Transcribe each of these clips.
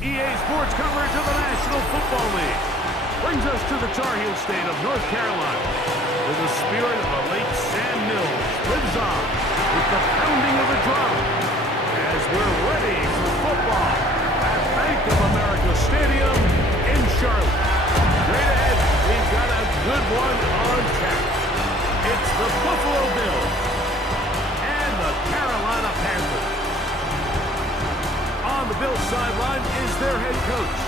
EA Sports coverage of the National Football League brings us to the Tar Heel state of North Carolina, where the spirit of the late Sam Mills lives on with the pounding of the drum as we're ready for football at Bank of America Stadium in Charlotte. Straight ahead, we've got a good one on tap. It's the Buffalo Bills and the Carolina Panthers. On the Bills sideline is their head coach.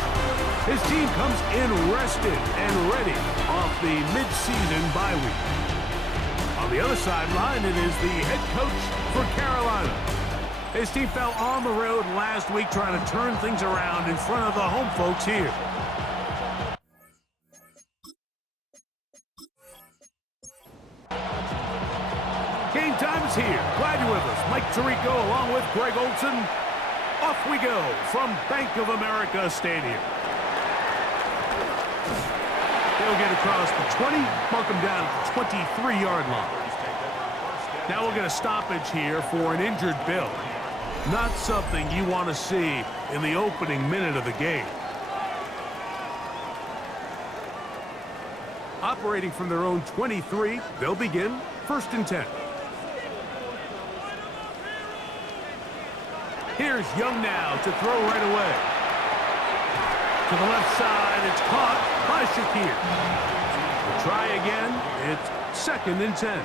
His team comes in rested and ready off the mid-season bye week. On the other sideline, it is the head coach for Carolina. His team fell on the road last week trying to turn things around in front of the home folks here. Game time is here. Glad you're with us. Mike Tirico along with Greg Olson. Off we go from Bank of America Stadium. They'll get across the 20, mark them down at the 23-yard line. Now we'll get a stoppage here for an injured Bill. Not something you want to see in the opening minute of the game. Operating from their own 23, they'll begin 1st and 10. Here's Young now to throw right away. To the left side, it's caught by Shakir. We'll try again. It's 2nd and 10.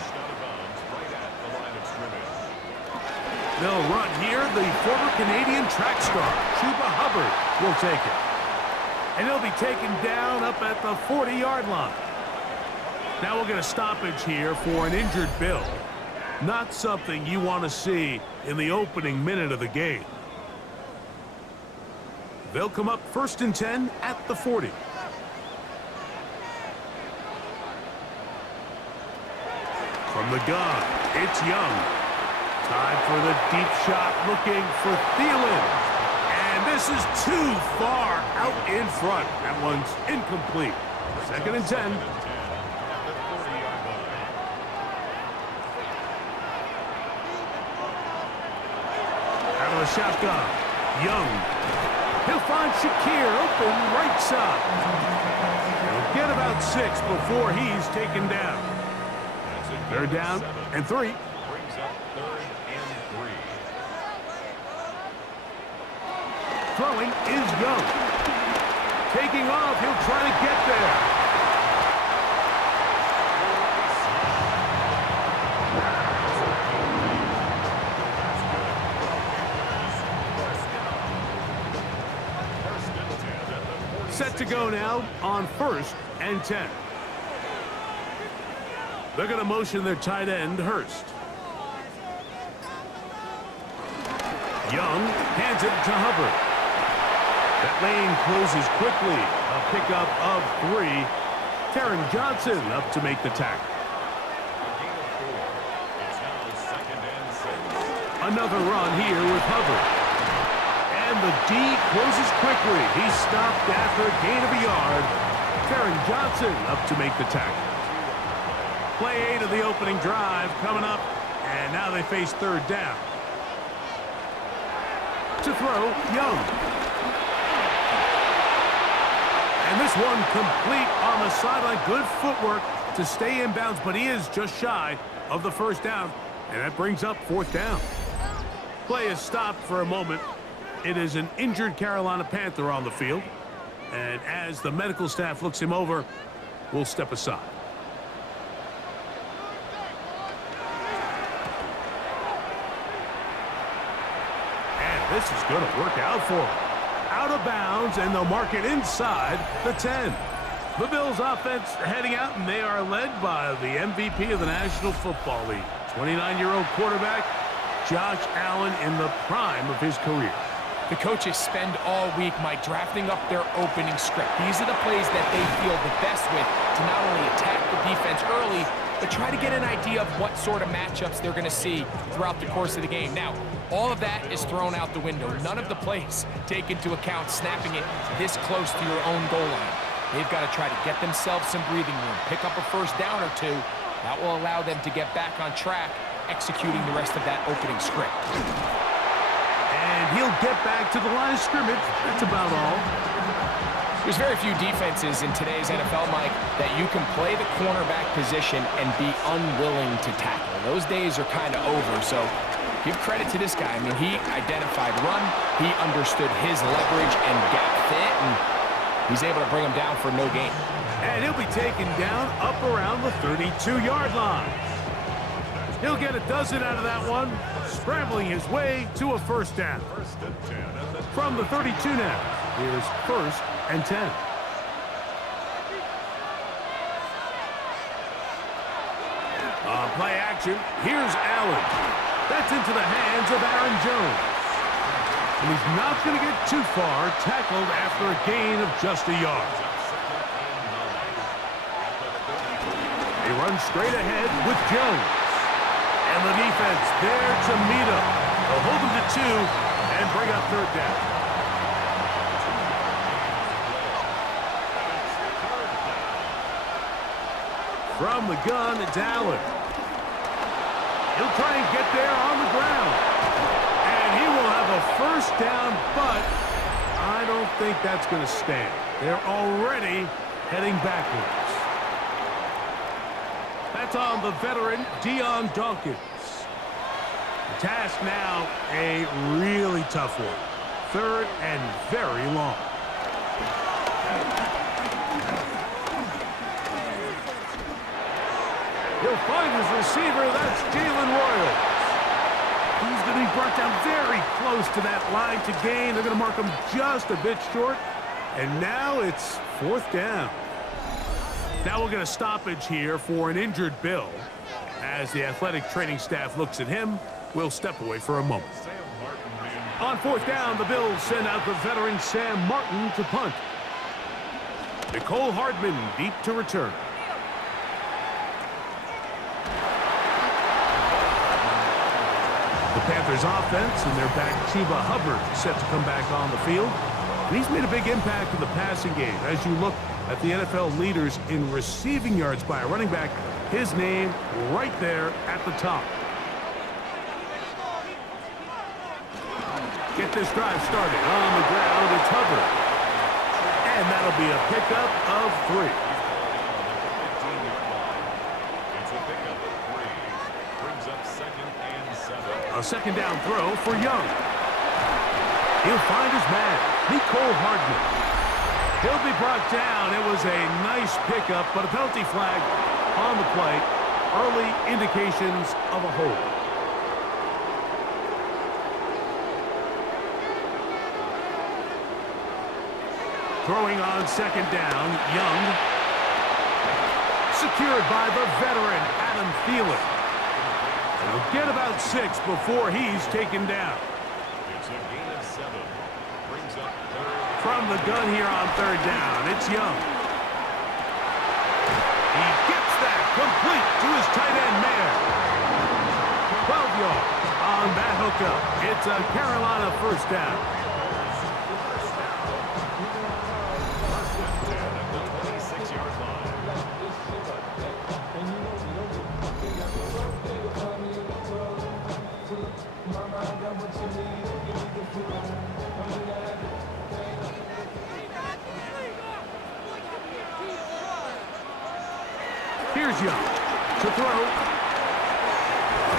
They'll run here. The former Canadian track star, Chuba Hubbard, will take it. And he'll be taken down up at the 40-yard line. Now we'll get a stoppage here for an injured Bill. Not something you want to see in the opening minute of the game. They'll come up 1st and 10 at the 40. From the gun, it's Young. Time for the deep shot, looking for Thielen. And this is too far out in front. That one's incomplete. 2nd and 10. Shotgun. Young. He'll find Shakir open right side. He'll get about 6 before he's taken down. 3rd down and 3. Brings up 3rd and 3. Throwing is Young. Taking off, he'll try to get there. Set to go now on 1st and 10. They're going to motion their tight end, Hurst. Young hands it to Hubbard. That lane closes quickly. A pickup of 3. Taron Johnson up to make the tackle. Another run here with Hubbard. And the D closes quickly. He's stopped after a gain of a yard. Taron Johnson up to make the tackle. Play 8 of the opening drive coming up. And now they face 3rd down. To throw, Young. And this one complete on the sideline. Good footwork to stay in bounds, but he is just shy of the 1st down. And that brings up 4th down. Play is stopped for a moment. It is an injured Carolina Panther on the field. And as the medical staff looks him over, we'll step aside. And this is going to work out for him. Out of bounds, and they'll mark it inside the 10. The Bills offense heading out, and they are led by the MVP of the National Football League, 29-year-old quarterback Josh Allen in the prime of his career. The coaches spend all week, Mike, drafting up their opening script. These are the plays that they feel the best with to not only attack the defense early, but try to get an idea of what sort of matchups they're going to see throughout the course of the game. Now, all of that is thrown out the window. None of the plays take into account snapping it this close to your own goal line. They've got to try to get themselves some breathing room, pick up a 1st down or 2. That will allow them to get back on track, executing the rest of that opening script. And he'll get back to the line of scrimmage. That's about all. There's very few defenses in today's NFL, Mike, that you can play the cornerback position and be unwilling to tackle. Those days are kind of over, so give credit to this guy. I mean, he identified run, he understood his leverage and gap fit, and he's able to bring him down for no gain. And he'll be taken down up around the 32-yard line. He'll get a dozen out of that one, scrambling his way to a first down. From the 32 now, here's 1st and 10. On play action, here's Allen. That's into the hands of Aaron Jones. And he's not going to get too far, tackled after a gain of just a yard. He runs straight ahead with Jones. And the defense there to meet him. They'll hold him to 2 and bring up 3rd down. From the gun, it's Allen. He'll try and get there on the ground. And he will have a first down, but I don't think that's going to stand. They're already heading backwards. That's on the veteran, Dion Dawkins. The task now, a really tough one. 3rd and very long. He'll find his receiver. That's Jalen Royals. He's going to be brought down very close to that line to gain. They're going to mark him just a bit short. And now it's 4th down. Now we'll get a stoppage here for an injured Bill. As the athletic training staff looks at him, we'll step away for a moment. On 4th down, the Bills send out the veteran Sam Martin to punt. Nicole Hardman deep to return. The Panthers offense and their back Chuba Hubbard set to come back on the field. And he's made a big impact in the passing game. As you look at the NFL leaders in receiving yards by a running back, his name right there at the top. Get this drive started on the ground. It's Hubbard. And that'll be a pickup of 3. It's a pickup of 3. Brings up 2nd and 7. A 2nd down throw for Young. He'll find his man, Nicole Hardman. He'll be brought down. It was a nice pickup, but a penalty flag on the play. Early indications of a hold. Throwing on 2nd down, Young. Secured by the veteran, Adam Thielen. And he'll get about 6 before he's taken down. It's a gain of 7. Brings up 3rd. From the gun here on 3rd down, it's Young. He gets that complete to his tight end man. 12 yards on that hookup. It's a Carolina first down. At the 26-yard line. Here's Young to throw.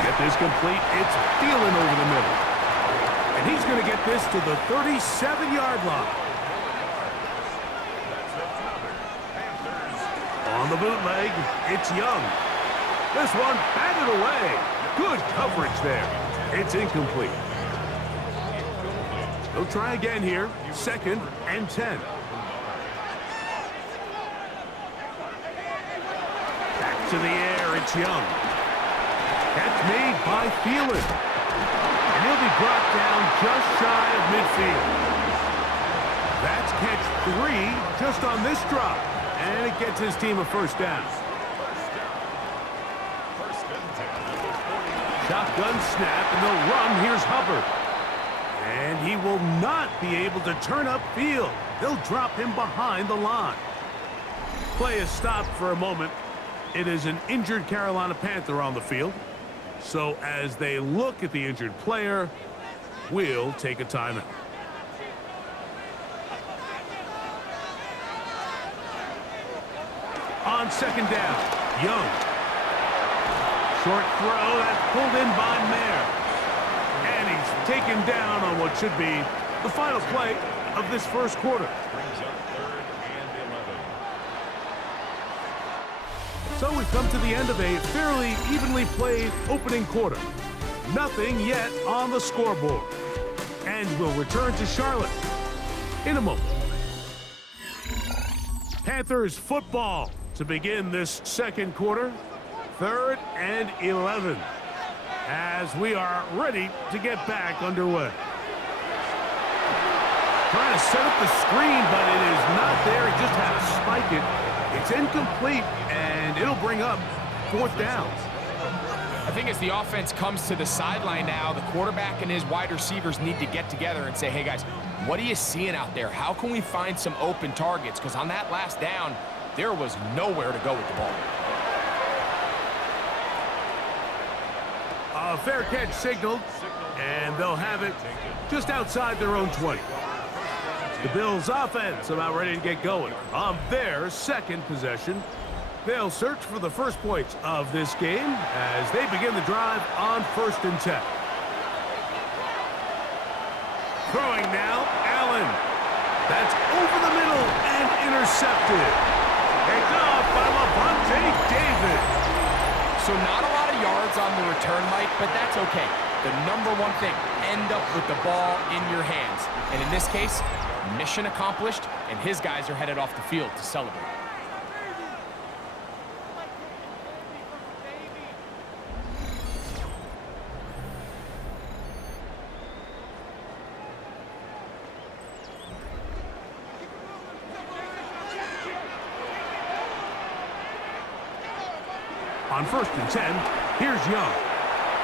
Get this complete. It's Thielen over the middle. And he's going to get this to the 37-yard line. On the bootleg, it's Young. This one batted away. Good coverage there. It's incomplete. They'll try again here. 2nd and 10. Back to the air, it's Young. Catch made by Thielen. And he'll be brought down just shy of midfield. That's catch 3 just on this drop. And it gets his team a first down. Shotgun snap, and they'll run. Here's Hubbard. And he will not be able to turn upfield. They'll drop him behind the line. Play is stopped for a moment. It is an injured Carolina Panther on the field. So as they look at the injured player, will take a timeout. On second down, Young. Short throw, that's pulled in by Mayer. And he's taken down on what should be the final play of this first quarter. Brings up 3rd and 11. So we've come to the end of a fairly evenly played opening quarter. Nothing yet on the scoreboard. And we'll return to Charlotte in a moment. Panthers football to begin this second quarter. 3rd and 11 as we are ready to get back underway. Trying to set up the screen, but it is not there. He just had to spike it. It's incomplete, and it'll bring up 4th down. I think as the offense comes to the sideline now, the quarterback and his wide receivers need to get together and say, hey, guys, what are you seeing out there? How can we find some open targets? Because on that last down, there was nowhere to go with the ball. A fair catch signaled, and they'll have it just outside their own 20. The Bills' offense about ready to get going on their second possession. They'll search for the first points of this game as they begin the drive on 1st and 10. Throwing now, Allen. That's over the middle and intercepted. Picked off by Levante David. So not a lot of yards on the return, Mike, but that's okay. The number one thing, end up with the ball in your hands. And in this case, mission accomplished, and his guys are headed off the field to celebrate. On 1st and 10, here's Young.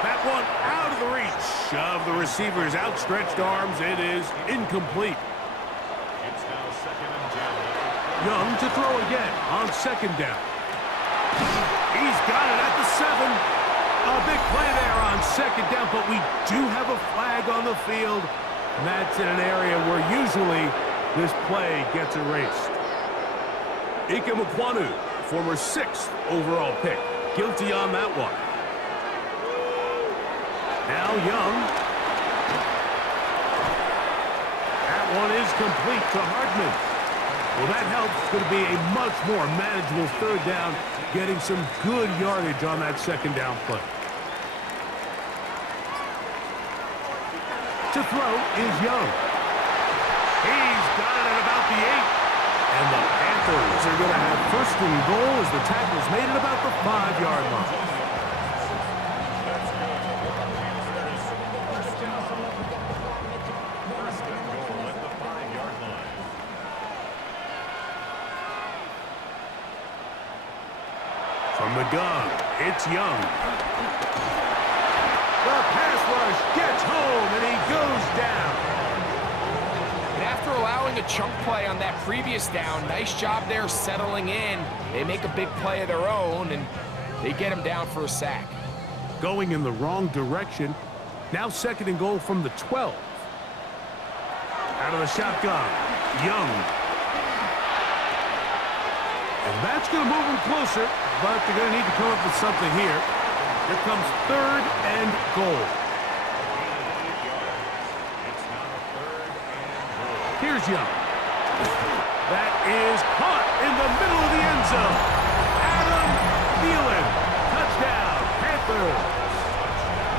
That one out of the reach of the receiver's outstretched arms. It is incomplete. It's now 2nd and 10. Young to throw again on 2nd down. He's got it at the 7. A big play there on 2nd down, but we do have a flag on the field. And that's in an area where usually this play gets erased. Ike Mukwanu, former 6th overall pick. Guilty on that one. Now Young. That one is complete to Hartman. Well, that helps. It's going to be a much more manageable 3rd down, getting some good yardage on that 2nd down play. To throw is Young. He's got it at about the 8. And the Panthers are going to have 1st and goal as the tackle's made at about the 5-yard line. From the gun, it's Young. The pass rush gets home, and he goes down. And after allowing a chunk play on that previous down, nice job there settling in. They make a big play of their own, and they get him down for a sack. Going in the wrong direction. Now 2nd and goal from the 12. Out of the shotgun, Young. And that's going to move him closer, but they're going to need to come up with something here. Here comes 3rd and goal. Here's Young. That is caught in the middle of the end zone. Adam Thielen. Touchdown, Panthers.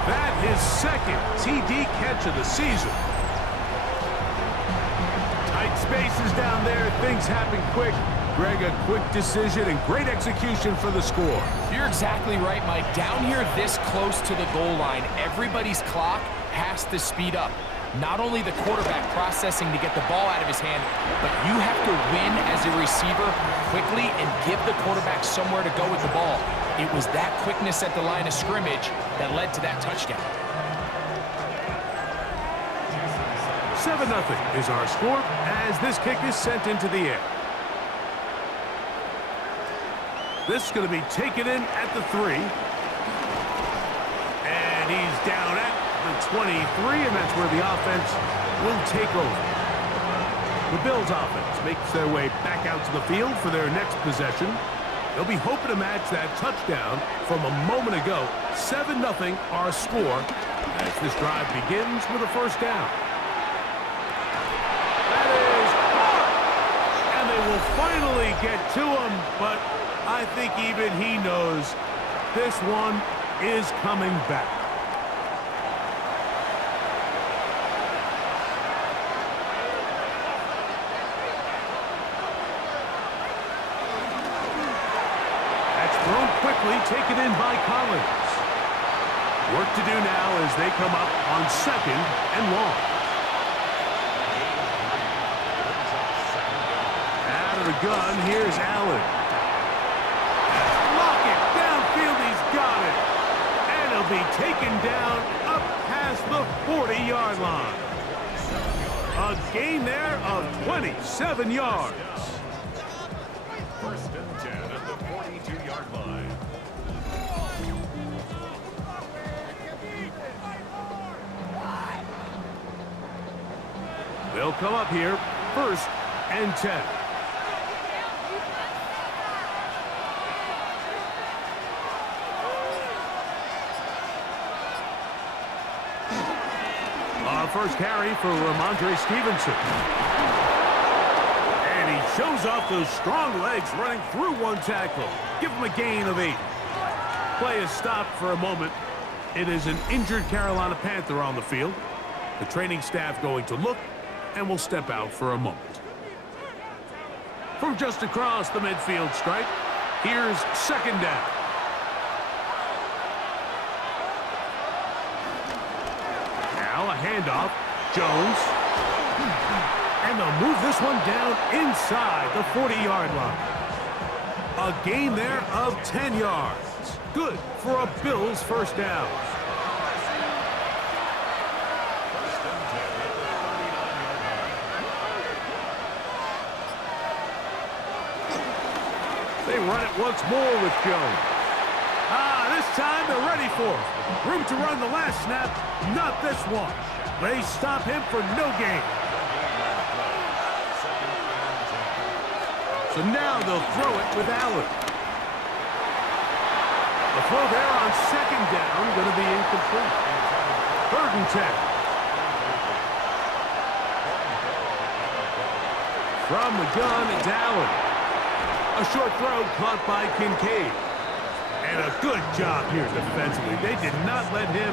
That is 2nd TD catch of the season. Tight spaces down there. Things happen quick. Greg, a quick decision and great execution for the score. You're exactly right, Mike. Down here this close to the goal line, everybody's clock has to speed up. Not only the quarterback processing to get the ball out of his hand, but you have to win as a receiver quickly and give the quarterback somewhere to go with the ball. It was that quickness at the line of scrimmage that led to that touchdown. 7-0 is our score as this kick is sent into the air. This is going to be taken in at the 3. And he's down at the 23, and that's where the offense will take over. The Bills offense makes their way back out to the field for their next possession. They'll be hoping to match that touchdown from a moment ago. 7-0 our score as this drive begins with a first down. That is hard. And they will finally get to him, but I think even he knows this one is coming back. Thrown quickly, taken in by Collins. Work to do now as they come up on 2nd and long. Out of the gun, here's Allen. Lock it, downfield, he's got it. And he'll be taken down up past the 40-yard line. A gain there of 27 yards. First and 10 at the 42-yard line. They'll come up here, 1st and 10. Our first carry for Ramondre Stevenson. And he shows off those strong legs running through one tackle. Give him a gain of 8. Play is stopped for a moment. It is an injured Carolina Panther on the field. The training staff going to look and will step out for a moment. From just across the midfield stripe, here's 2nd down. Now a handoff. Jones. And they'll move this one down inside the 40-yard line. A gain there of 10 yards. Good for a Bills first down. They run it once more with Jones. This time they're ready for it. Room to run the last snap, not this one. They stop him for no gain. So now they'll throw it with Allen. The throw there on 2nd down, going to be incomplete. 3rd and 10. From the gun, it's Allen. A short throw caught by Kincaid. And a good job here defensively. They did not let him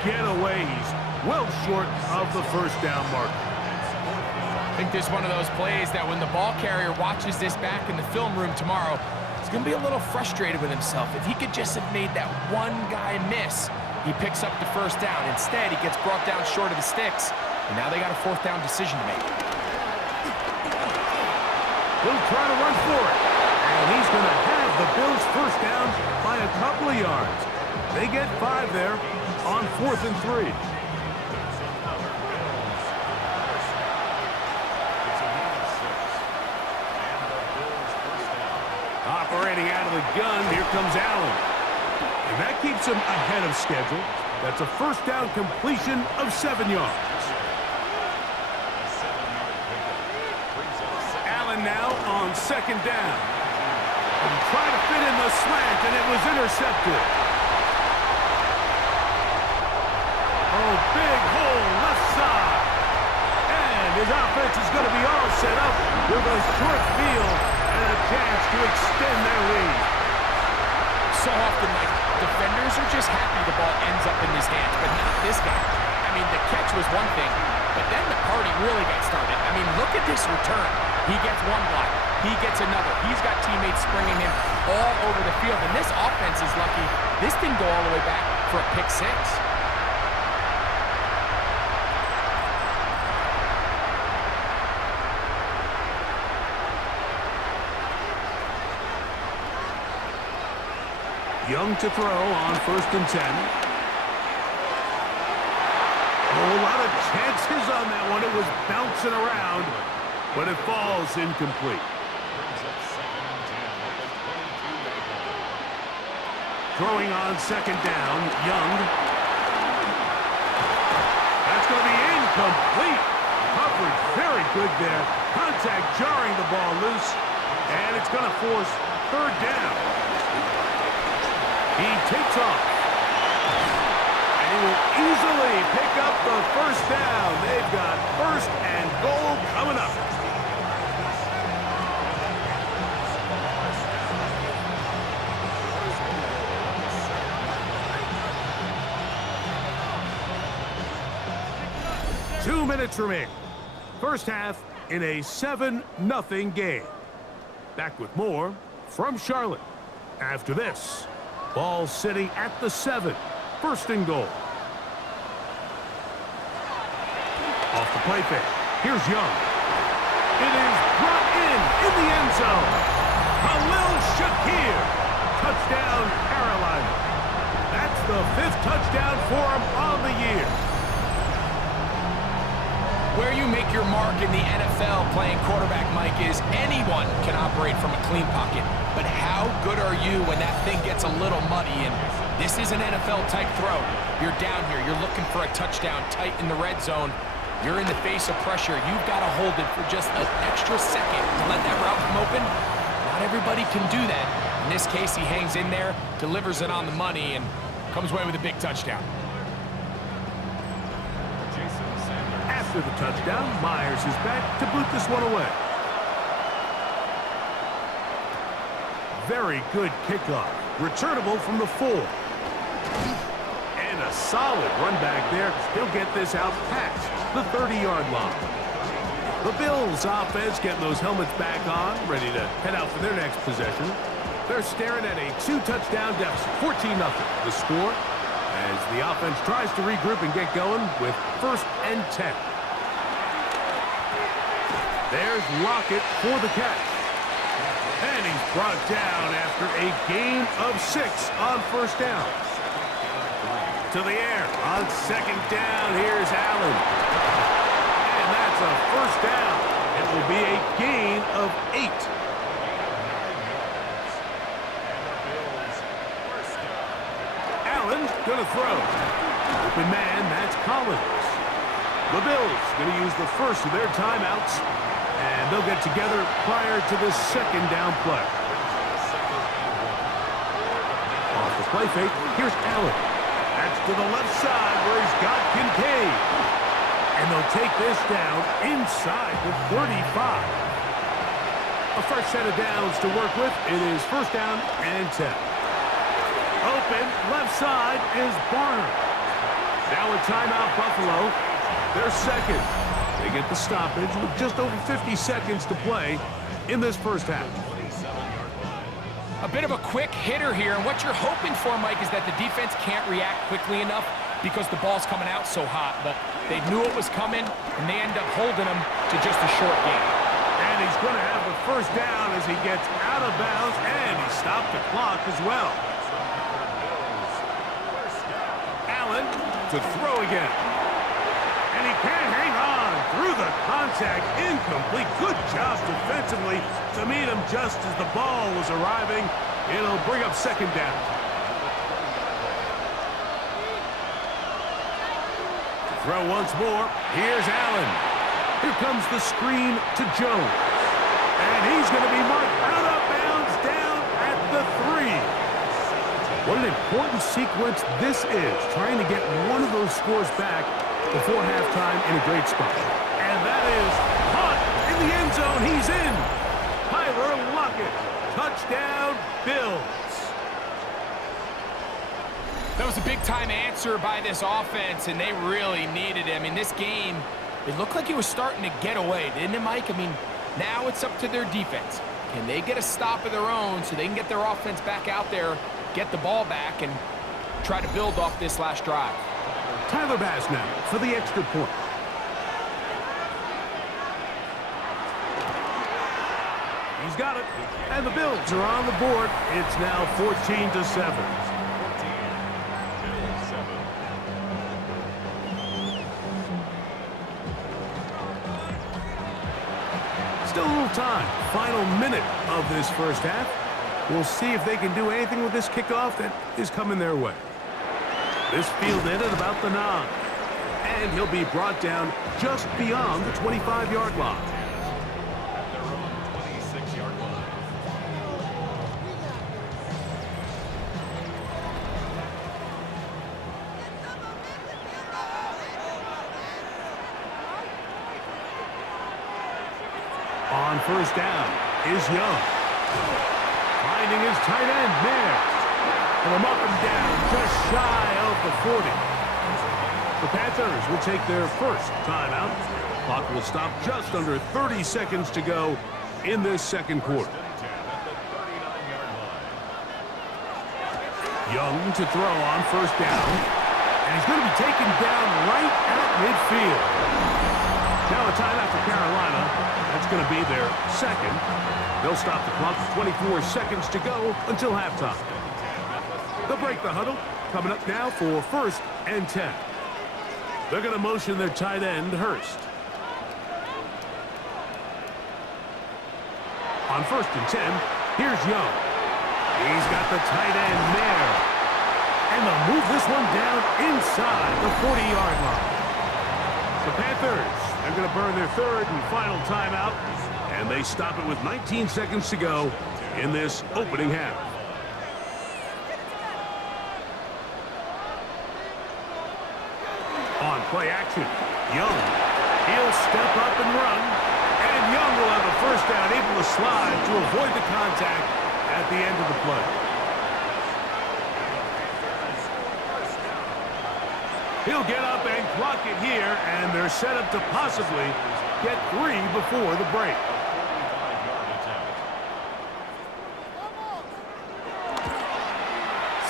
get away. He's well short of the first down marker. I think this is one of those plays that when the ball carrier watches this back in the film room tomorrow, he's going to be a little frustrated with himself. If he could just have made that one guy miss, he picks up the first down. Instead, he gets brought down short of the sticks, and now they got a 4th down decision to make. He'll try to run for it. And he's going to have the Bills first down by a couple of yards. They get 5 there on 4th and 3. Operating out of the gun, here comes Allen. And that keeps him ahead of schedule. That's a first down completion of 7 yards. Allen now on 2nd down. And trying to fit in the slant, and it was intercepted. Oh, big hole left side. And his offense is going to be all set up with a short field and a chance to extend their lead. So often, like, defenders are just happy the ball ends up in his hands, but not this guy. I mean, the catch was one thing, but then the party really got started. I mean, look at this return. He gets one block. He gets another. He's got teammates springing him all over the field. And this offense is lucky. This didn't go all the way back for a pick 6. Young to throw on 1st and 10. Oh, a lot of chances on that one. It was bouncing around, but it falls incomplete. Throwing on 2nd down, Young. going to be incomplete. Coverage very good there. Contact jarring the ball loose. And it's going to force third down. He takes off. And he will easily pick up the first down. They've got first and goal coming up. Two minutes remaining. First half in a 7-0 game. Back with more from Charlotte. After this, ball sitting at the 7. First and goal. Off the play fake. Here's Young. It is brought in the end zone. Khalil Shakir. Touchdown, Carolina. That's the 5th touchdown for him on the year. Where you make your mark in the NFL playing quarterback, Mike, is anyone can operate from a clean pocket. But how good are you when that thing gets a little muddy? And this is an NFL-type throw. You're down here. You're looking for a touchdown tight in the red zone. You're in the face of pressure. You've got to hold it for just an extra second to let that route come open. Not everybody can do that. In this case, he hangs in there, delivers it on the money, and comes away with a big touchdown. After the touchdown, Myers is back to boot this one away. Very good kickoff. Returnable from the 4. And a solid run back there. He'll get this out past the 30-yard line. The Bills offense getting those helmets back on, ready to head out for their next possession. They're staring at a 2-touchdown deficit, 14-0. The score as the offense tries to regroup and get going with first and 10. There's Lockett for the catch. And he's brought down after a gain of 6 on first down. To the air on second down. Here's Allen. And that's a first down. It will be a gain of 8. Allen's going to throw. Open man, that's Collins. The Bills going to use the first of their timeouts. And they'll get together prior to the second down play. Off the play fake, here's Allen. That's to the left side where he's got Kincaid. And they'll take this down inside the 35. A fresh set of downs to work with. It is first down and 10. Open, left side is Barner. Now a timeout, Buffalo. They're second. They get the stoppage with just over 50 seconds to play in this first half. A bit of a quick hitter here, and what you're hoping for, Mike, is that the defense can't react quickly enough because the ball's coming out so hot. But they knew it was coming, and they end up holding them to just a short game. And he's going to have the first down as he gets out of bounds, and he stopped the clock as well. Allen to throw again. And he can't hang on through the contact. Incomplete. Good job defensively to meet him just as the ball was arriving. It'll bring up second down. To throw once more. Here's Allen. Here comes the screen to Jones. And he's going to be marked out of bounds down at the 3. What an important sequence this is, trying to get one of those scores back before halftime in a great spot. And that is caught in the end zone. He's in. Tyler Lockett. Touchdown, Bills. That was a big-time answer by this offense, and they really needed it. I mean, this game, it looked like it was starting to get away, didn't it, Mike? I mean, now it's up to their defense. Can they get a stop of their own so they can get their offense back out there, get the ball back, and try to build off this last drive? Tyler Bass now for the extra point. He's got it. And the Bills are on the board. It's now 14-7. Still a little time. Final minute of this first half. We'll see if they can do anything with this kickoff that is coming their way. This fielded at about the 9. And he'll be brought down just beyond the 25-yard line. At their own 26-yard line. On first down is Young. Finding his tight end, Mayer. And will knock him down just shy of the 40. The Panthers will take their first timeout. Clock will stop just under 30 seconds to go in this second quarter. Young to throw on first down. And he's going to be taken down right at midfield. Now a timeout for Carolina. That's going to be their second. They'll stop the clock with 24 seconds to go until halftime. They'll break the huddle. Coming up now for first and 10. They're going to motion their tight end, Hurst. On first and 10, here's Young. He's got the tight end, Mayer. And they'll move this one down inside the 40-yard line. The Panthers, they're going to burn their third and final timeout, and they stop it with 19 seconds to go in this opening half. On play action, Young. He'll step up and run, and Young will have a first down, able to slide to avoid the contact at the end of the play. He'll get up and clock it here, and they're set up to possibly get 3 before the break.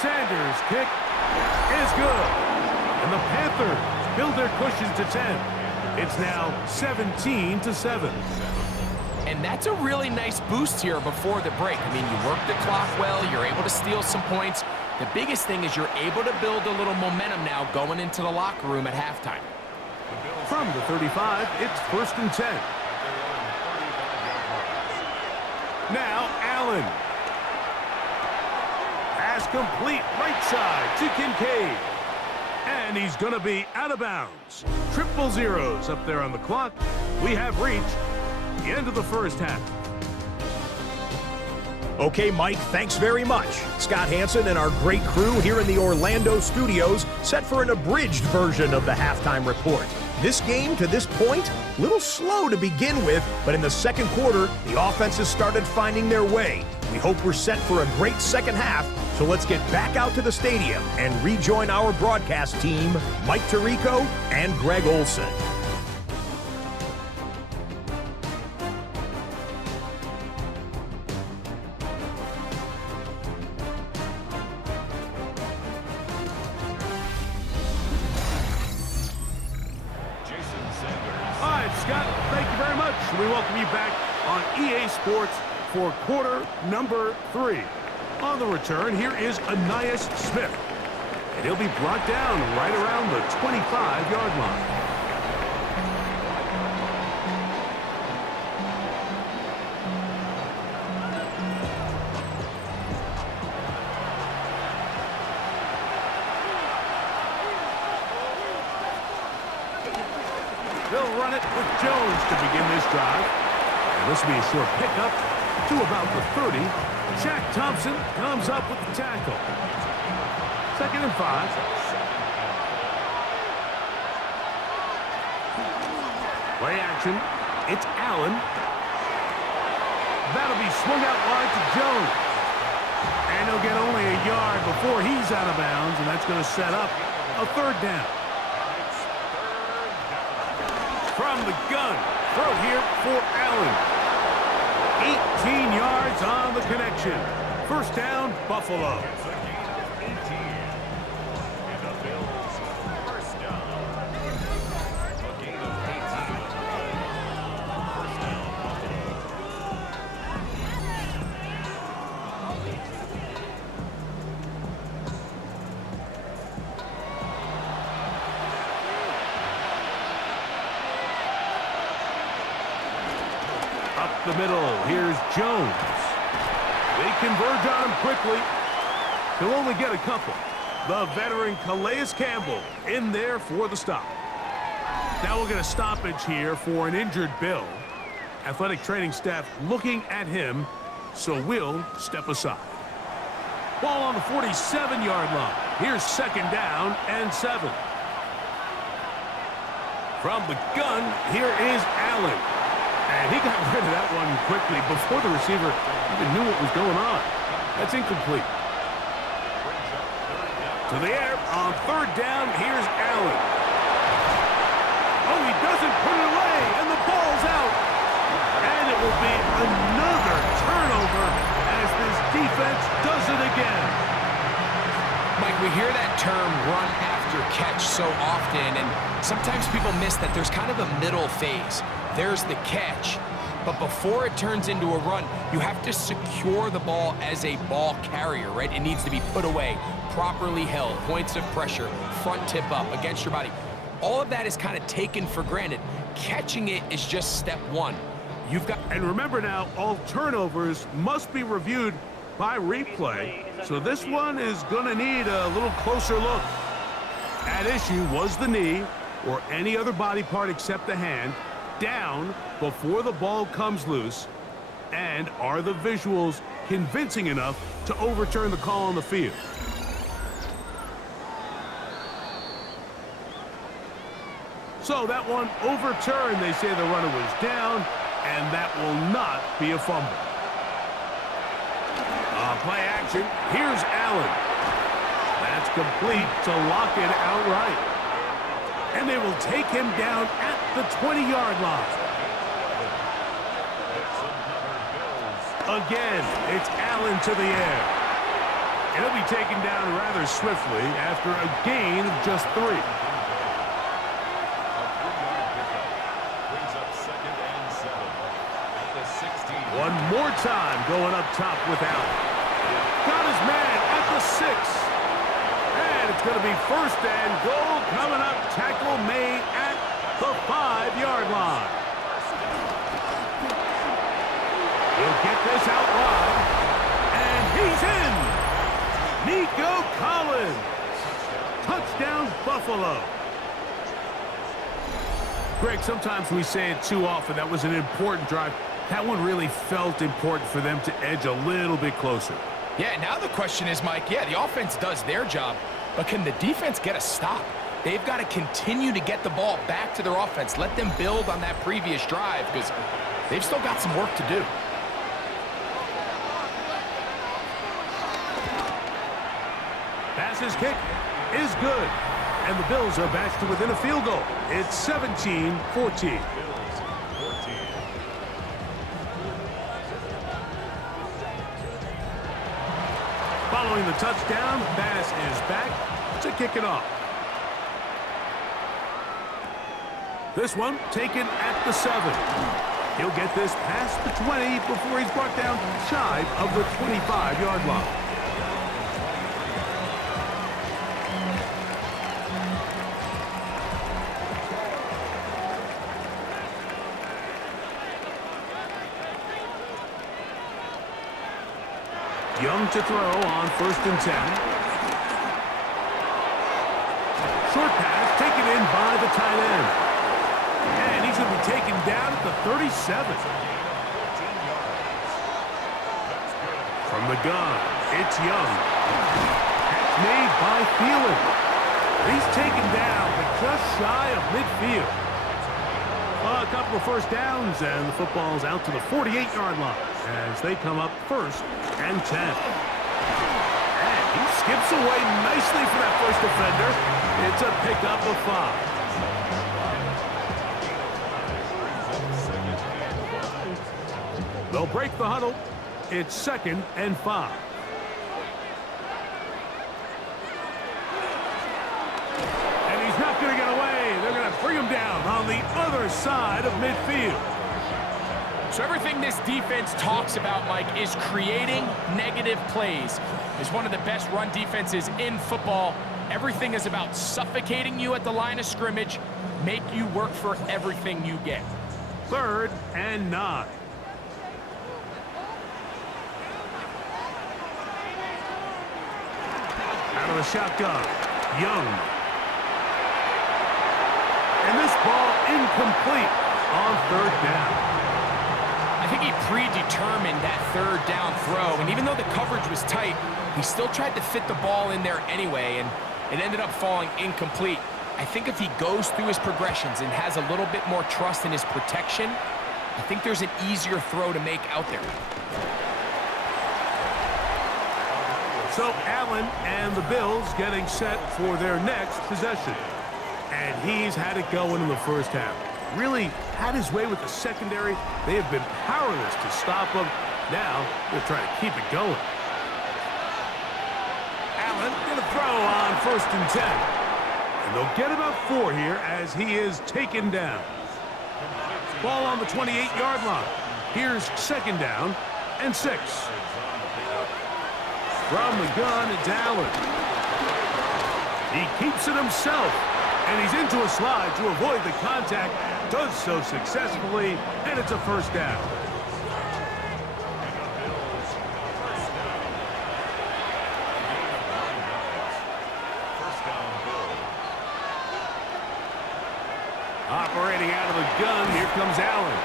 Sanders' kick is good. And the Panthers build their cushion to 10. It's now 17-7. And that's a really nice boost here before the break. I mean, you work the clock well, you're able to steal some points. The biggest thing is you're able to build a little momentum now going into the locker room at halftime. From the 35, it's first and 10. Now Allen. Pass complete right side to Kincaid. And he's going to be out of bounds. Triple zeros up there on the clock. We have reached the end of the first half. Okay, Mike, thanks very much. Scott Hansen and our great crew here in the Orlando studios set for an abridged version of the halftime report. This game, to this point, a little slow to begin with, but in the second quarter, the offenses started finding their way. We hope we're set for a great second half, so let's get back out to the stadium and rejoin our broadcast team, Mike Tirico and Greg Olson. Scott, thank you very much. We welcome you back on EA Sports for quarter number 3. On the return, here is Ainias Smith. And he'll be brought down right around the 25-yard line. They'll run it with Jones to begin this drive. And this will be a short pickup to about the 30. Shaq Thompson comes up with the tackle. Second and 5. Play action. It's Allen. That'll be swung out wide to Jones. And he'll get only a yard before he's out of bounds, and that's going to set up a third down. From the gun, throw here for Allen. 18 yards on the connection. First down, Buffalo. Up the middle, here's Jones. They converge on him quickly. He'll only get a couple. The veteran Calais Campbell in there for the stop. Now we'll get a stoppage here for an injured Bill. Athletic training staff looking at him, so we'll step aside. Ball on the 47-yard line. Here's second down and 7. From the gun, here is Allen. And he got rid of that one quickly before the receiver even knew what was going on. That's incomplete. To the air on third down, here's Allen. Oh, he doesn't put it away, and the ball's out. And it will be another turnover as this defense does it again. Mike, we hear that term run after catch so often, and sometimes people miss that there's kind of a middle phase. There's the catch, but before it turns into a run, you have to secure the ball as a ball carrier, right? It needs to be put away, properly held, points of pressure, front tip up against your body. All of that is kind of taken for granted. Catching it is just step one. You've got... And remember now, all turnovers must be reviewed by replay, so this one is going to need a little closer look. At issue was the knee, or any other body part except the hand, down before the ball comes loose, and are the visuals convincing enough to overturn the call on the field? So that one overturned. They say the runner was down, and that will not be a fumble. Play action. Here's Allen. That's complete to lock it outright. And they will take him down at the 20-yard line. Again, it's Allen to the air. And he'll be taken down rather swiftly after a gain of just 3. One more time going up top with Allen. Got his man at the 6. And it's going to be first and goal coming up. Tackle made at the 5-yard line. He'll get this out wide. And he's in. Nico Collins. Touchdown, Buffalo. Greg, sometimes we say it too often. That was an important drive. That one really felt important for them to edge a little bit closer. Yeah, now the question is, Mike, yeah, the offense does their job, but can the defense get a stop? They've got to continue to get the ball back to their offense. Let them build on that previous drive because they've still got some work to do. Pass's kick is good, and the Bills are back to within a field goal. It's 17-14. Following the touchdown, Bass is back to kick it off. This one taken at the 7. He'll get this past the 20 before he's brought down shy of the 25-yard line. Young to throw on 1st and 10. Short pass taken in by the tight end. And he's going to be taken down at the 37. From the gun, it's Young. Catch made by Thielen. He's taken down, but just shy of midfield. A couple of first downs, and the football's out to the 48-yard line as they come up 1st and 10. And he skips away nicely for that first defender. It's a pickup of 5. They'll break the huddle. It's 2nd and 5. And he's not going to get away. They're going to bring him down on the other side of midfield. So everything this defense talks about, Mike, is creating negative plays. It's one of the best run defenses in football. Everything is about suffocating you at the line of scrimmage, make you work for everything you get. 3rd and 9. Out of the shotgun, Young. And this ball incomplete on third down. I think he predetermined that third down throw, and even though the coverage was tight, he still tried to fit the ball in there anyway, and it ended up falling incomplete. I think if he goes through his progressions and has a little bit more trust in his protection, I think there's an easier throw to make out there. So Allen and the Bills getting set for their next possession. And he's had it going in the first half. Really had his way with the secondary. They have been powerless to stop him. Now they're trying to keep it going. Allen gonna throw on 1st and 10. And they'll get about 4 here as he is taken down. Ball on the 28-yard line. Here's 2nd down and 6. From the gun, it's Allen. He keeps it himself, and he's into a slide to avoid the contact. Does so successfully, and it's a 1st down. Operating out of the gun, here comes Allen.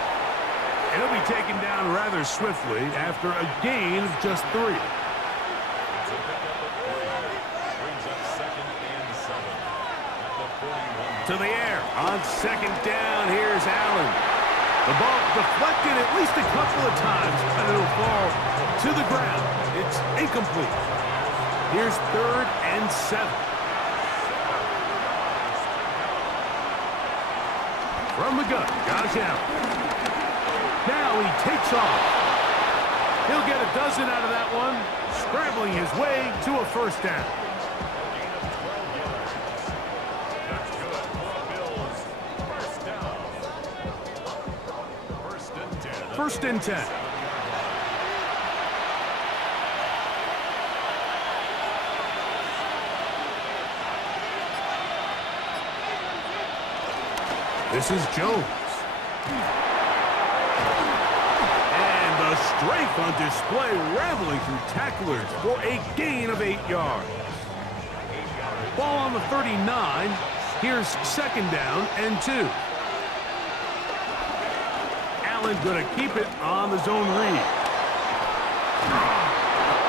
And he'll be taken down rather swiftly after a gain of just 3. To the air on 2nd down. Here's Allen. The ball deflected at least a couple of times, and it'll fall to the ground. It's incomplete. Here's 3rd and 7. From the gun, Josh Allen. Now he takes off. He'll get a dozen out of that one, scrambling his way to a 1st down. First and 10. This is Jones. And the strength on display, rambling through tacklers for a gain of 8 yards. Ball on the 39. Here's 2nd down and 2. Allen going to keep it on the zone read.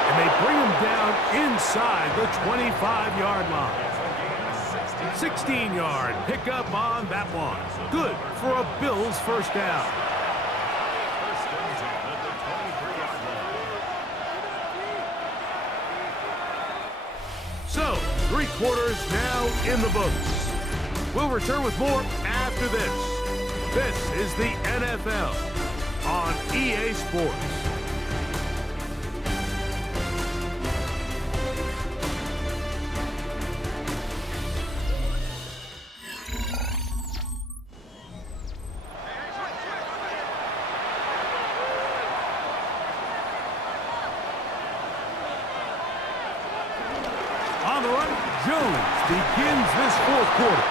And they bring him down inside the 25-yard line. 16-yard pickup on that one. Good for a Bills 1st down. So, 3 quarters now in the books. We'll return with more after this. This is the NFL on EA Sports. On the run, Jones begins this 4th quarter.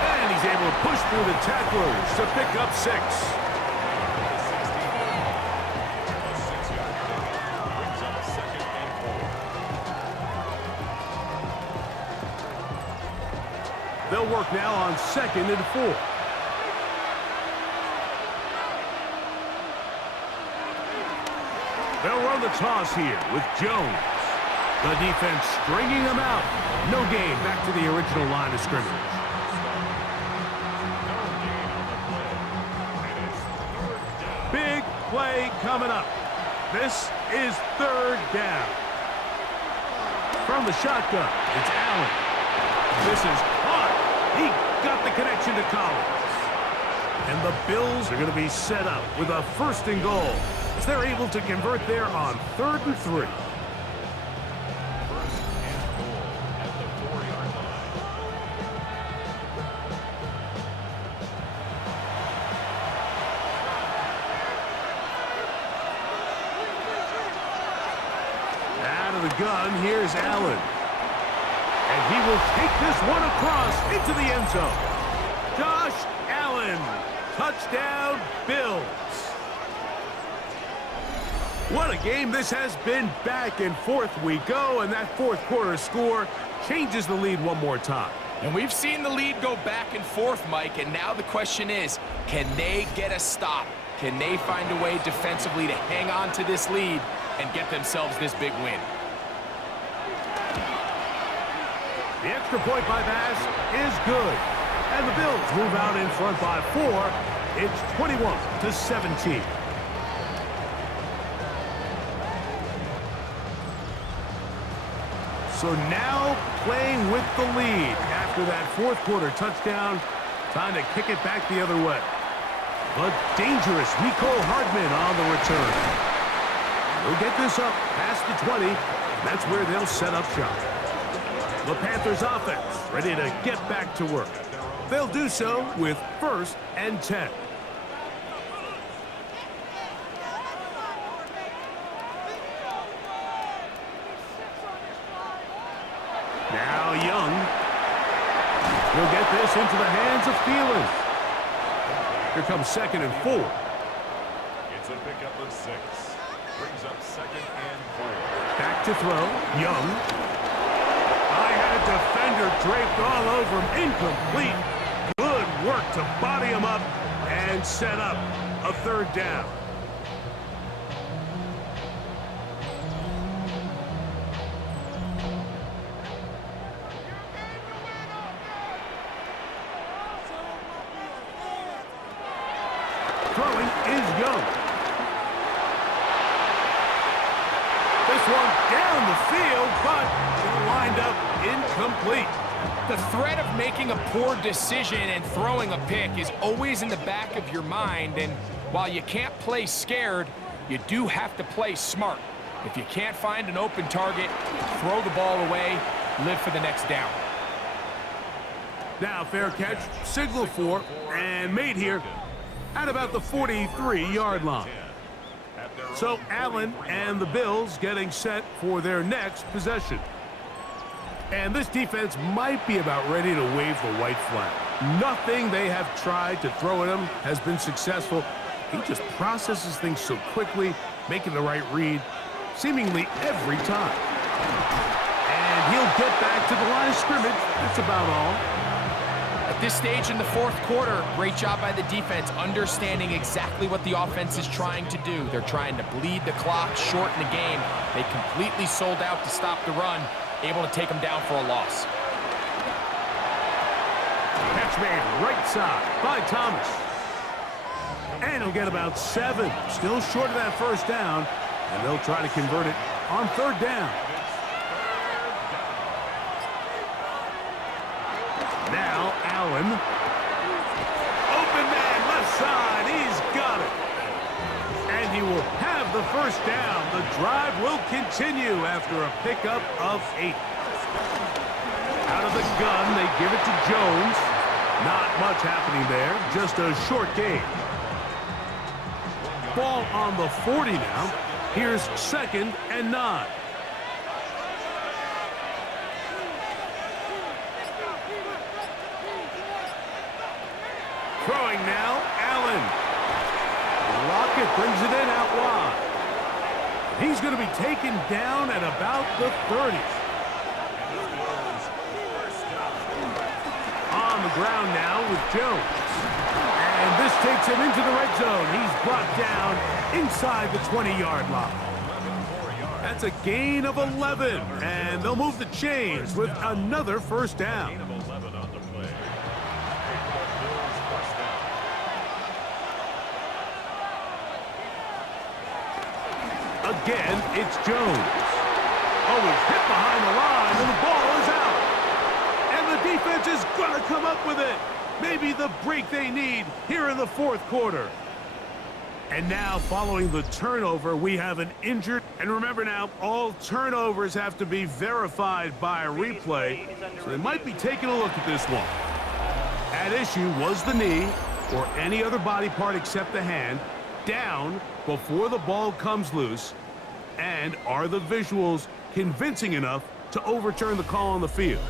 And he's able to push through the tacklers to pick up 6. They'll work now on 2nd and 4. They'll run the toss here with Jones. The defense stringing them out. No gain. Back to the original line of scrimmage. Big play coming up. This is 3rd down. From the shotgun, it's Allen. This is caught. He got the connection to Collins. And the Bills are going to be set up with a 1st and goal as they're able to convert there on 3rd and 3. The gun, here's Allen. And he will take this one across into the end zone. Josh Allen, touchdown Bills. What a game this has been. Back and forth we go, and that 4th quarter score changes the lead one more time. And we've seen the lead go back and forth, Mike, and now the question is, can they get a stop? Can they find a way defensively to hang on to this lead and get themselves this big win? The extra point by Bass is good. And the Bills move out in front by 4. It's 21-17. So now playing with the lead after that fourth quarter touchdown. Time to kick it back the other way. But dangerous Miko Hardman on the return. They'll get this up past the 20. That's where they'll set up shop. The Panthers offense ready to get back to work. They'll do so with 1st and 10. Now Young. He'll get this into the hands of Thielen. Here comes 2nd and 4. It's a pickup of 6. Brings up 2nd and 4. Back to throw. Young. I had a defender draped all over him. Incomplete. Good work to body him up and set up a 3rd down. Throwing is Young. This one down the field, but it'll wind up incomplete. The threat of making a poor decision and throwing a pick is always in the back of your mind, and while you can't play scared, you do have to play smart. If you can't find an open target, throw the ball away, live for the next down. Now fair catch, signal for, and made here at about the 43-yard line. So Allen and the Bills getting set for their next possession. And this defense might be about ready to wave the white flag. Nothing they have tried to throw at him has been successful. He just processes things so quickly, making the right read seemingly every time. And he'll get back to the line of scrimmage. That's about all. At this stage in the fourth quarter, great job by the defense, understanding exactly what the offense is trying to do. They're trying to bleed the clock, shorten the game. They completely sold out to stop the run, able to take them down for a loss. Catch made right side by Thomas. And he'll get about 7. Still short of that 1st down. And they'll try to convert it on 3rd down. Now Allen. Open man left side. He's got it. And he will have the 1st down. The drive will continue after a pickup of 8. Out of the gun, they give it to Jones. Not much happening there. Just a short gain. Ball on the 40 now. Here's 2nd and 9. Throwing now, Allen. Lockett brings it in out wide. He's going to be taken down at about the 30. On the ground now with Jones. And this takes him into the red zone. He's brought down inside the 20-yard line. That's a gain of 11. And they'll move the chains with another 1st down. Again, it's Jones. Oh, he's hit behind the line, and the ball is out. And the defense is going to come up with it. Maybe the break they need here in the 4th quarter. And now, following the turnover, we have an injured. And remember now, all turnovers have to be verified by a replay. So they might be taking a look at this one. At issue was the knee, or any other body part except the hand, down before the ball comes loose. And are the visuals convincing enough to overturn the call on the field?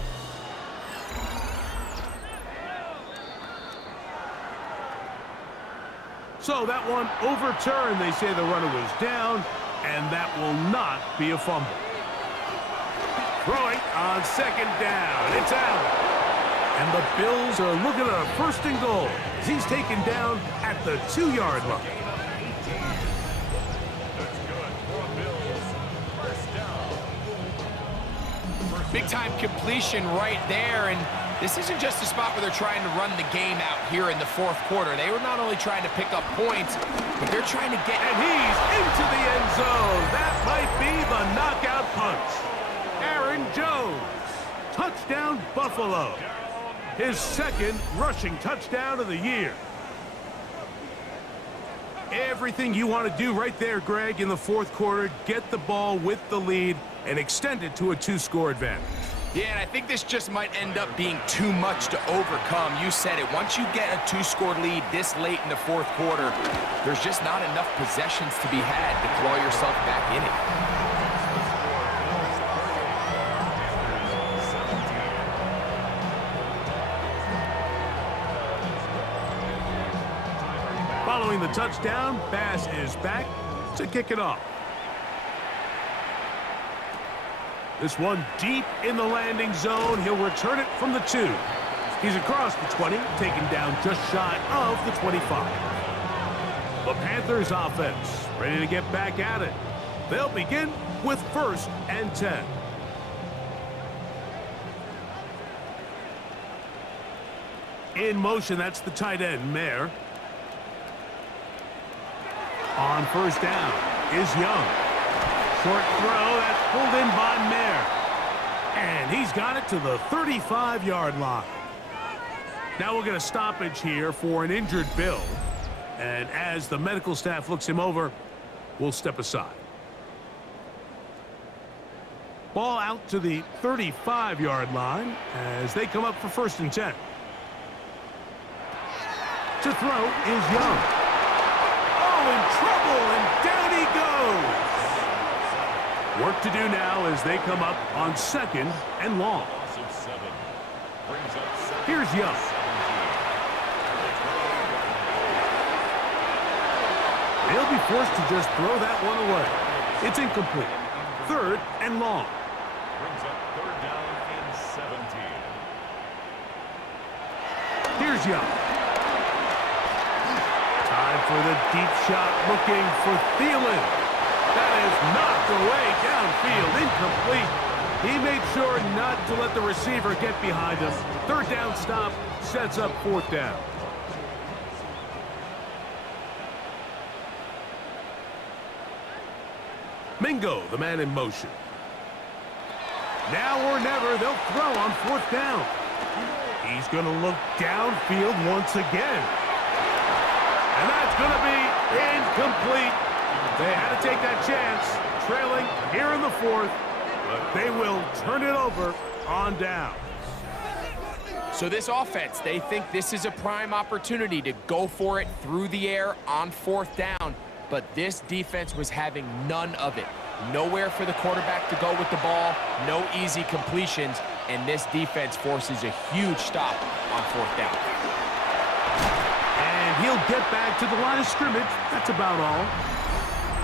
So that one overturned. They say the runner was down, and that will not be a fumble. Throwing on 2nd down. It's Allen. And the Bills are looking at a 1st and goal. He's taken down at the 2-yard line. Big-time completion right there, and this isn't just a spot where they're trying to run the game out here in the 4th quarter. They were not only trying to pick up points, but they're trying to get... And he's into the end zone. That might be the knockout punch. Aaron Jones. Touchdown, Buffalo. His 2nd rushing touchdown of the year. Everything you want to do right there, Greg, in the 4th quarter. Get the ball with the lead and extend it to a 2-score advantage. Yeah, and I think this just might end up being too much to overcome. You said it. Once you get a 2-score lead this late in the 4th quarter, there's just not enough possessions to be had to claw yourself back in it. Following the touchdown, Bass is back to kick it off. This one deep in the landing zone. He'll return it from the 2. He's across the 20, taken down just shy of the 25. The Panthers offense ready to get back at it. They'll begin with 1st and 10. In motion, that's the tight end, Mayer. On 1st down is Young. Short throw, that's pulled in by Mayer. And he's got it to the 35-yard line. Now we'll get a stoppage here for an injured Bill. And as the medical staff looks him over, we'll step aside. Ball out to the 35-yard line as they come up for 1st and 10. To throw is Young. Oh, in trouble, and down he goes. Work to do now as they come up on 2nd and long. Here's Young. They'll be forced to just throw that one away. It's incomplete. 3rd and long. Brings up 3rd down and 17. Here's Young. Time for the deep shot, looking for Thielen. That is knocked away downfield, incomplete. He made sure not to let the receiver get behind him. 3rd down stop sets up 4th down. Mingo, the man in motion. Now or never, they'll throw on 4th down. He's going to look downfield once again. And that's going to be incomplete. They had to take that chance, trailing here in the 4th, but they will turn it over on down. So this offense, they think this is a prime opportunity to go for it through the air on 4th down, but this defense was having none of it. Nowhere for the quarterback to go with the ball, no easy completions, and this defense forces a huge stop on 4th down. And he'll get back to the line of scrimmage. That's about all.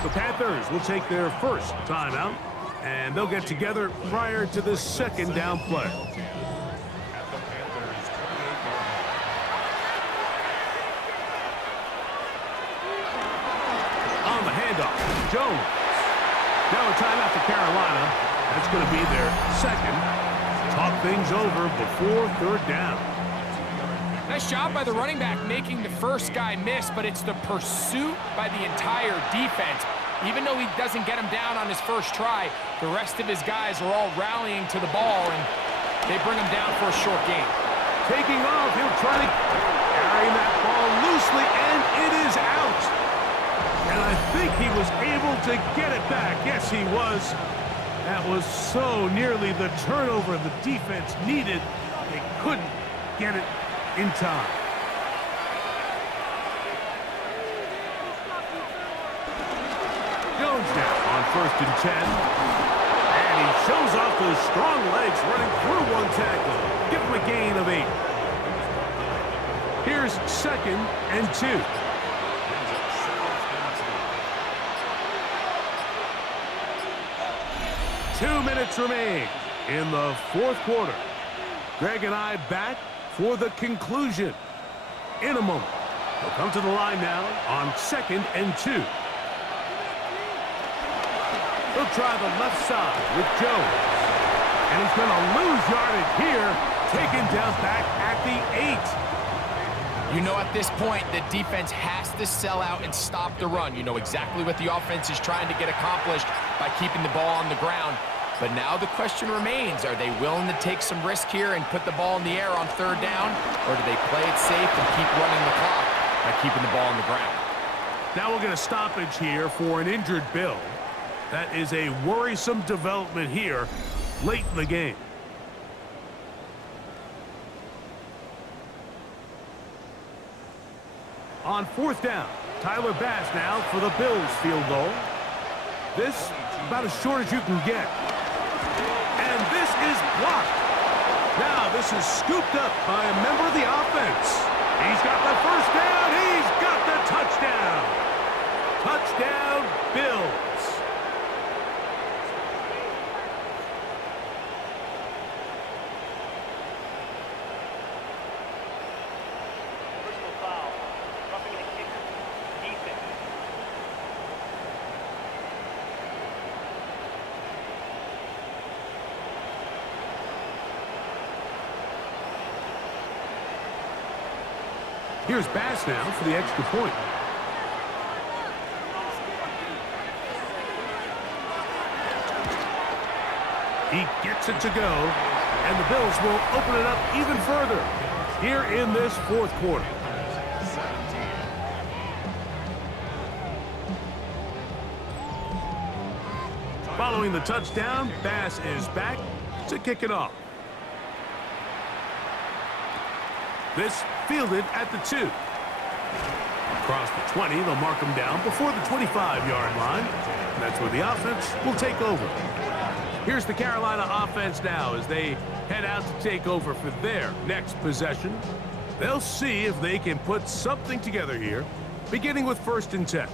The Panthers will take their 1st timeout, and they'll get together prior to this 2nd down play. On the handoff, Jones. Now a timeout for Carolina. That's going to be their 2nd. Talk things over before 3rd down. Nice job by the running back making the first guy miss, but it's the pursuit by the entire defense. Even though he doesn't get him down on his first try, the rest of his guys are all rallying to the ball, and they bring him down for a short gain. Taking off, he'll try to carry that ball loosely, and it is out. And I think he was able to get it back. Yes, he was. That was so nearly the turnover the defense needed. They couldn't get it in time. Jones now on 1st and 10. And he shows off those strong legs running through one tackle. Give him a gain of 8. Here's 2nd and 2. 2 minutes remain in the 4th quarter. Greg and I back for the conclusion in a moment. They'll come to the line now on 2nd and 2. He'll try the left side with Jones. And he's going to lose yardage here, taken down back at the 8. You know, at this point, the defense has to sell out and stop the run. You know exactly what the offense is trying to get accomplished by keeping the ball on the ground. But now the question remains, are they willing to take some risk here and put the ball in the air on 3rd down? Or do they play it safe and keep running the clock by keeping the ball on the ground? Now we'll get a stoppage here for an injured Bill. That is a worrisome development here late in the game. On 4th down, Tyler Bass now for the Bills field goal. This about as short as you can get. And this is blocked. Now this is scooped up by a member of the offense. He's got the 1st down. He's got the touchdown. Touchdown, Bills. Here's Bass now for the extra point. He gets it to go, and the Bills will open it up even further here in this 4th quarter. Following the touchdown, Bass is back to kick it off. This fielded at the 2. Across the 20, they'll mark him down before the 25-yard line. And that's where the offense will take over. Here's the Carolina offense now as they head out to take over for their next possession. They'll see if they can put something together here, beginning with 1st and 10.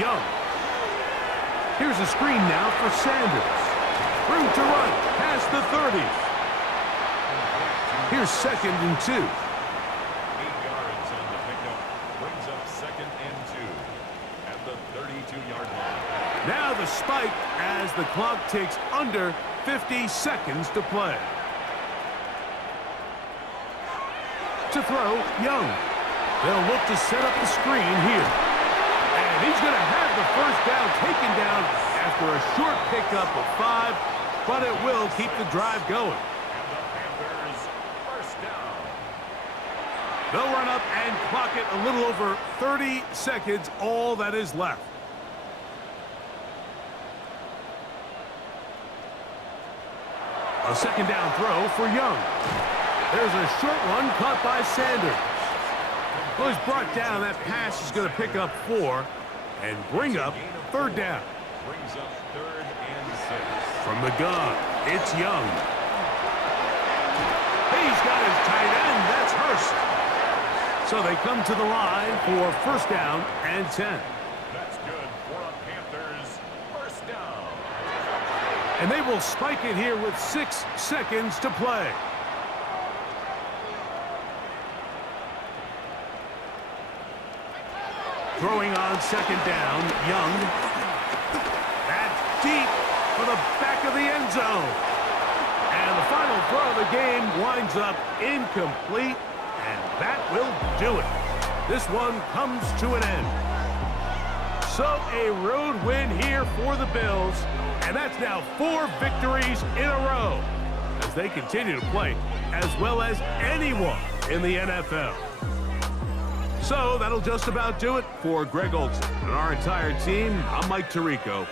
Young. Here's a screen now for Sanders. Room to run past the 30. Here's 2nd and 2. 8 yards on the pickup. Brings up 2nd and 2 at the 32-yard line. Now the spike as the clock takes under 50 seconds to play. To throw, Young. They'll look to set up the screen here. And he's going to have the 1st down taken down after a short pickup of 5, but it will keep the drive going. And the Panthers, 1st down. They'll run up and clock it a little over 30 seconds, all that is left. A 2nd down throw for Young. There's a short one caught by Sanders. Well, he's brought down. That pass is going to pick up 4 and bring up 3rd down. Brings up 3rd and 6. From the gun, it's Young. He's got his tight end. That's Hurst. So they come to the line for 1st down and 10. That's good for a Panthers 1st down. And they will spike it here with 6 seconds to play. Throwing on 2nd down, Young. That's deep for the back of the end zone. And the final throw of the game winds up incomplete, and that will do it. This one comes to an end. So a road win here for the Bills, and that's now 4 victories in a row as they continue to play as well as anyone in the NFL. So that'll just about do it for Greg Olson and our entire team. I'm Mike Tirico.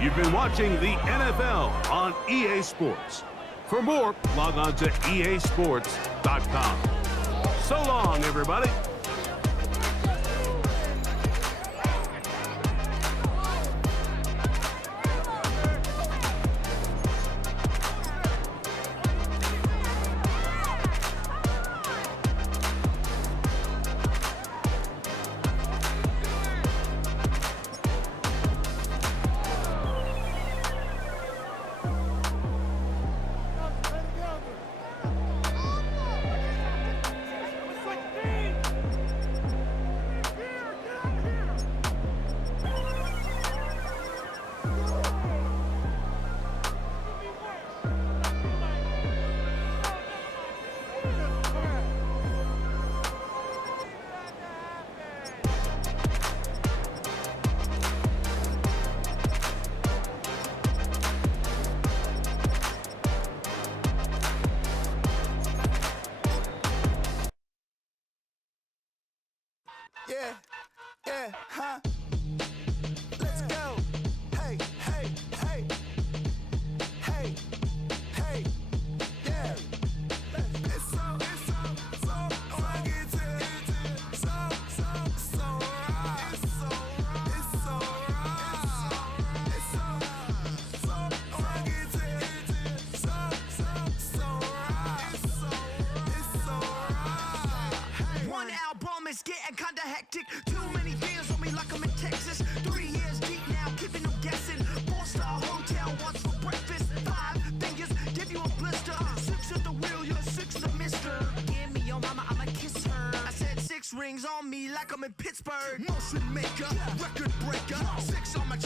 You've been watching the NFL on EA Sports. For more, log on to easports.com. So long, everybody. Yeah, yeah, huh? Let's go. Hey, hey, hey. Hey, hey, yeah. It's so rugged. So raw. It's so raw. It's so raw. It's so rugged. So raw. It's so raw. One album is getting kinda hectic. Too many fans on me like I'm in Texas. 3 years deep now, keeping them guessing. 4-star hotel, what's for breakfast? 5 fingers, give you a blister. 6 at the wheel, you're 6 the mister. Give me your mama, I'ma kiss her. I said 6 rings on me like I'm in Pittsburgh. Motion maker, record breaker. 6 on my